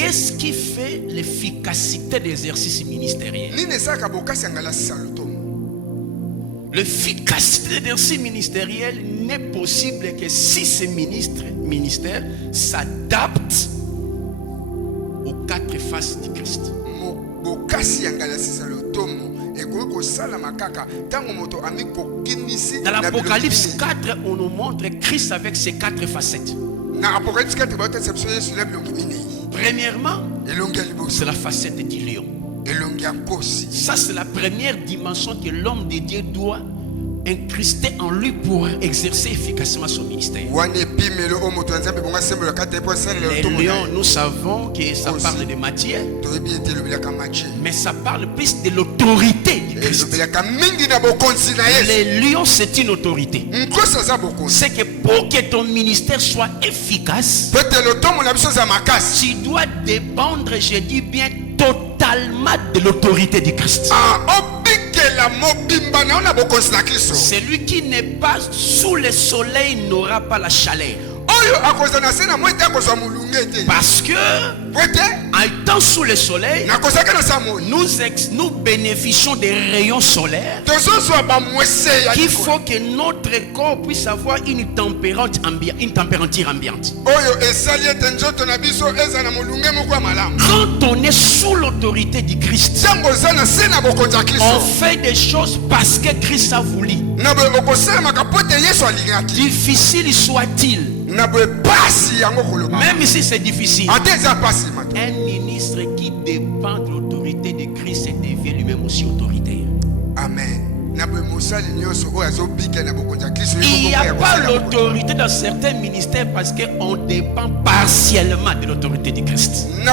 Qu'est-ce qui fait l'efficacité de l'exercice ministériel? L'efficacité de l'exercice ministériel n'est possible que si ce ministère s'adapte aux 4 faces du Christ. Dans l'Apocalypse 4, on nous montre Christ avec ses 4 facettes. Premièrement, c'est la facette du lion. Ça, c'est la première dimension que l'homme de Dieu doit incruster en lui pour exercer efficacement son ministère. Les lions, nous savons que ça parle de matière, mais ça parle plus de l'autorité du Christ. Les lions, c'est une autorité. C'est que pour que ton ministère soit efficace, tu dois dépendre, je dis bien, totalement de l'autorité du Christ. Celui qui n'est pas sous le soleil n'aura pas la chaleur. Parce que en étant sous le soleil, nous bénéficions des rayons solaires qu'il faut que notre corps puisse avoir une température ambiante. Quand on est sous l'autorité du Christ, on fait des choses parce que Christ a voulu. Difficile soit-il, même si c'est difficile, un ministre qui dépend de l'autorité de Christ devient lui-même aussi autoritaire. Amen. Il n'y a pas l'autorité dans certains ministères parce qu'on dépend partiellement de l'autorité de Christ. Il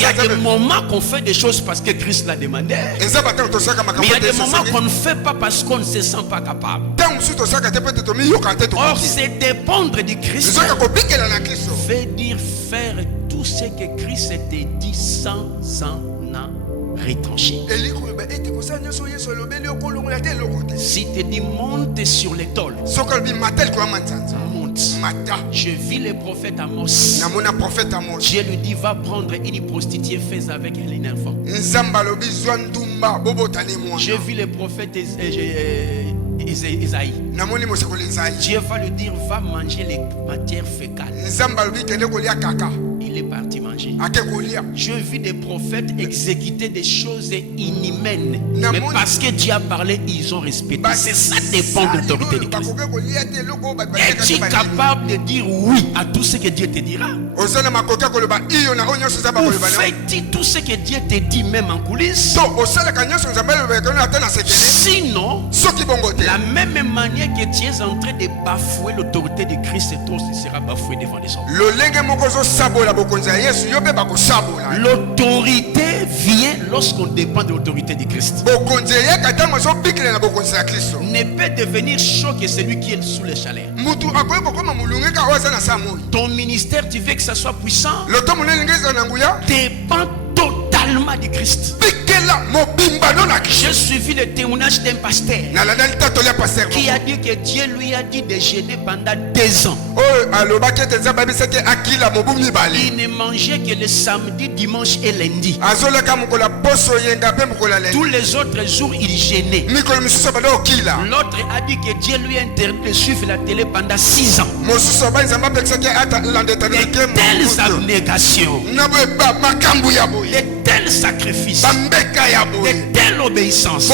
y a des moments qu'on fait des choses parce que Christ l'a demandé. Mais il y a des moments qu'on ne fait pas parce qu'on ne se sent pas capable. Or, c'est dépendre du Christ veut dire faire tout ce que Christ t'ait dit sans en retrancher. Si tu dis monte sur les tôles, monte. Je vis le prophète Amos. Dieu lui dit va prendre une prostituée, fais avec elle un enfant. Je vis le prophète Isaïe. Dieu va lui dire va manger les matières fécales. Il est parti manger. Je vis des prophètes exécuter des choses inhumaines, mais parce que Dieu a parlé, ils ont respecté. C'est ça dépend de l'autorité de Christ. Es-tu capable de dire oui à tout ce que Dieu te dira? Ou fais-tu tout ce que Dieu te dit même en coulisses? Sinon, la même manière que tu es en train de bafouer l'autorité de Christ, toi aussi sera bafoué devant les hommes. L'autorité vient lorsqu'on dépend de l'autorité de Christ. Ne peut devenir chaud que celui qui est sous les chaleurs. Ton ministère, tu veux que ça soit puissant, dépend totalement du Christ. J'ai suivi le témoignage d'un pasteur qui a dit que Dieu lui a dit de jeûner pendant 2 ans. Il ne mangeait que le samedi, dimanche et lundi. Tous les autres jours, il jeûnait. L'autre a dit que Dieu lui a interdit de suivre la télé pendant 6 ans. De telles abnégations, de tels sacrifices, de telle obéissance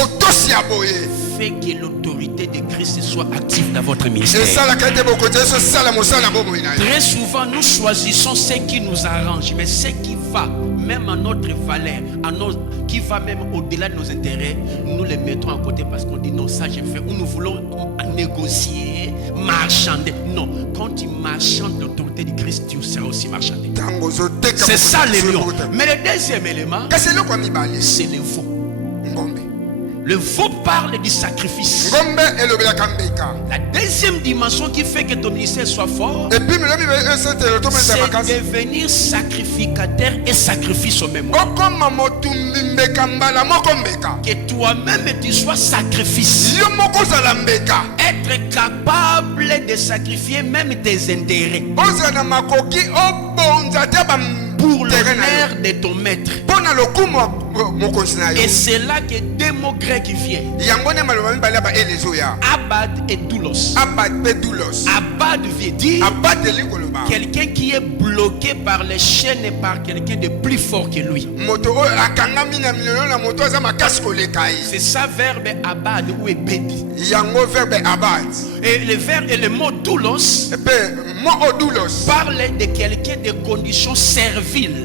fait que l'autorité de Christ soit active dans votre ministère. Très souvent, nous choisissons ce qui nous arrange, mais ce qui va même à notre valeur, qui va même au-delà de nos intérêts, nous les mettons à côté parce qu'on dit non, ça je fais, ou nous voulons négocier, marchander. Non, quand tu marchandes l'autorité de Christ, tu seras aussi marchandé. C'est ça les lions. Mais le deuxième élément, c'est le veau. Le veau parle du sacrifice. La deuxième dimension qui fait que ton ministère soit fort, c'est devenir sacrificateur et sacrifice au même temps. Que toi-même tu sois sacrifice. Être capable de sacrifier même tes intérêts pour l'honneur de ton maître. Et c'est là que deux mots grecs viennent. Abad et doulos. Abad veut dire quelqu'un qui est bloqué par les chaînes et par quelqu'un de plus fort que lui. C'est ça verbe abad ou ebedi. Et le verbe et le mot doulos parle de quelqu'un de conditions serviles.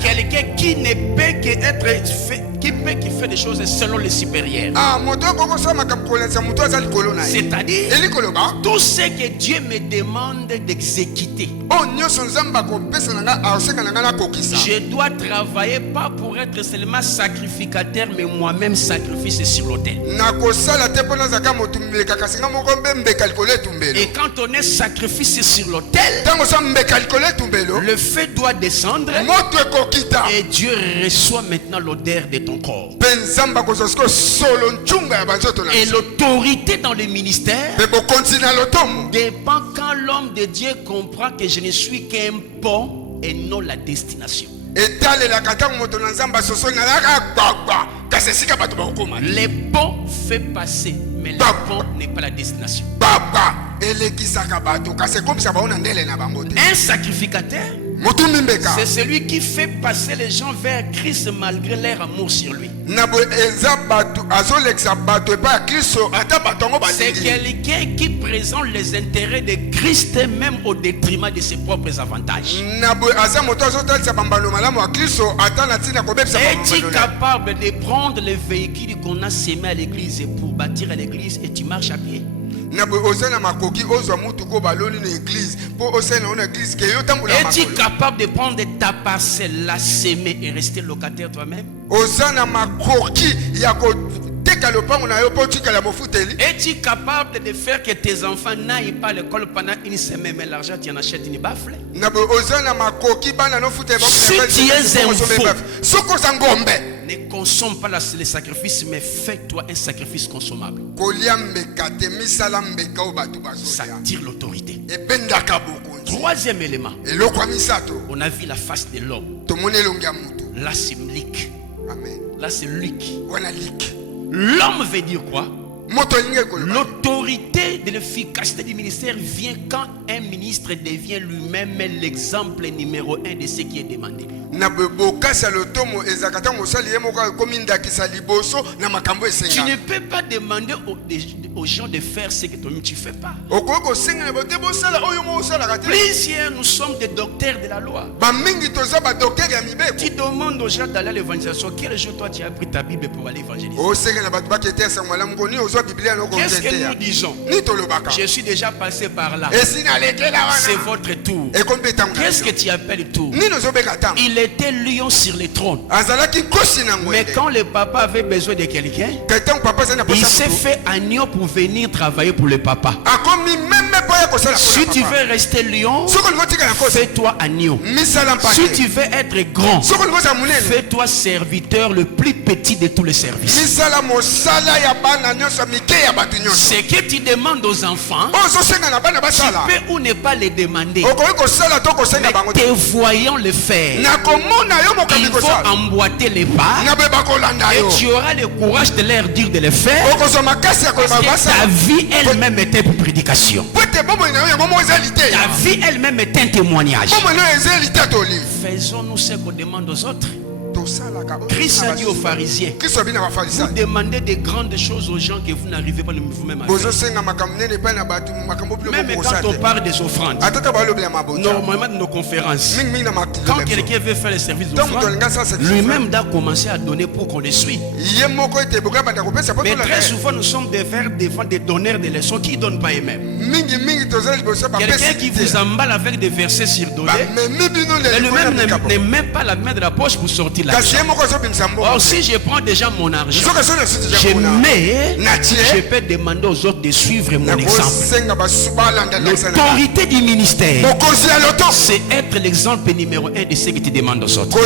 Quelqu'un qui ne peut qu'être fait, qui fait des choses selon les supérieurs. C'est-à-dire tout ce que Dieu me demande d'exécuter. Je dois travailler pas pour être seulement sacrificateur, mais moi-même sacrifice sur l'autel. Et quand on est sacrifice sur l'autel, le feu doit descendre et Dieu reçoit maintenant l'odeur de ton corps. Et l'autorité dans le ministère dépend quand l'homme de Dieu comprend que je ne suis qu'un pont et non la destination. Les ponts fait passer, mais le pont n'est pas la destination. Un sacrificateur, c'est celui qui fait passer les gens vers Christ malgré leur amour sur lui. C'est quelqu'un qui présente les intérêts de Christ même au détriment de ses propres avantages. Es-tu capable de prendre les véhicules qu'on a sémés à l'église pour bâtir l'église et tu marches à pied? Es-tu capable de prendre ta parcelle, la s'aimer et rester locataire toi-même? Es-tu capable de faire que tes enfants n'aillent pas à l'école pendant une semaine, mais l'argent tu en achètes une baffle? Si tu es un faux, ne consomme pas les sacrifices, mais fais-toi un sacrifice consommable. Ça tire l'autorité. Troisième élément, on a vu la face de l'homme. Là c'est Luc. Là c'est Luc. L'homme veut dire quoi? L'autorité de l'efficacité du ministère vient quand un ministre devient lui-même l'exemple numéro 1 de ce qui est demandé. Tu ne peux pas demander aux gens de faire ce que toi-même tu ne fais pas. Plusieurs nous sommes des docteurs de la loi. Tu demandes aux gens d'aller à l'évangélisation. Quel jour toi tu as pris ta Bible pour aller évangéliser? Qu'est-ce que nous disons? Je suis déjà passé par là. C'est votre tour. Qu'est-ce que tu appelles tour? Il était lion sur le trône. Mais quand le papa avait besoin de quelqu'un, il s'est fait agneau pour venir travailler pour le papa. Si tu veux rester lion, fais-toi agneau. Si tu veux être grand, fais-toi serviteur le plus petit de tous les services. Ce que tu demandes aux enfants, tu peux ou ne pas les demander, mais te voyant le faire, il faut emboîter les pas et tu auras le courage de leur dire de le faire, parce que ta vie elle-même était une prédication. Ta vie elle-même est un témoignage. Faisons-nous ce qu'on demande aux autres. Christ a dit aux pharisiens, vous demandez de grandes choses aux gens que vous n'arrivez pas vous-même à faire. Même quand on parle des offrandes, normalement dans nos conférences, quand quelqu'un veut faire le service d'offrande, lui-même doit commencer à donner pour qu'on le suive. Mais très souvent nous sommes des donneurs de leçons qui ne donnent pas eux-mêmes. Quelqu'un qui vous emballe avec des versets sur donner, lui-même ne met pas la main de la poche pour sortir l'argent. Or, si je prends déjà mon argent, je peux demander aux autres de suivre mon exemple. L'autorité du ministère, c'est être l'exemple numéro 1 de ce que tu demandes aux autres.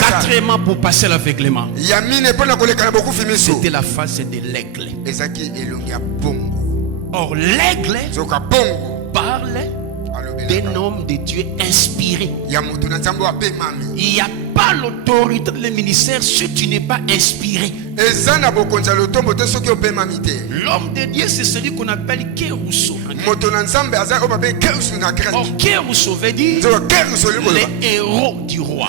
Quatrièmement, pour passer l'aveuglement, c'était la face de l'aigle. Or, l'aigle parle d'un homme de Dieu inspiré. Il n'y a pas l'autorité de le ministère si tu n'es pas inspiré. L'homme de Dieu, c'est celui qu'on appelle Kérousseau. Or, Kérousseau veut dire les héros du roi.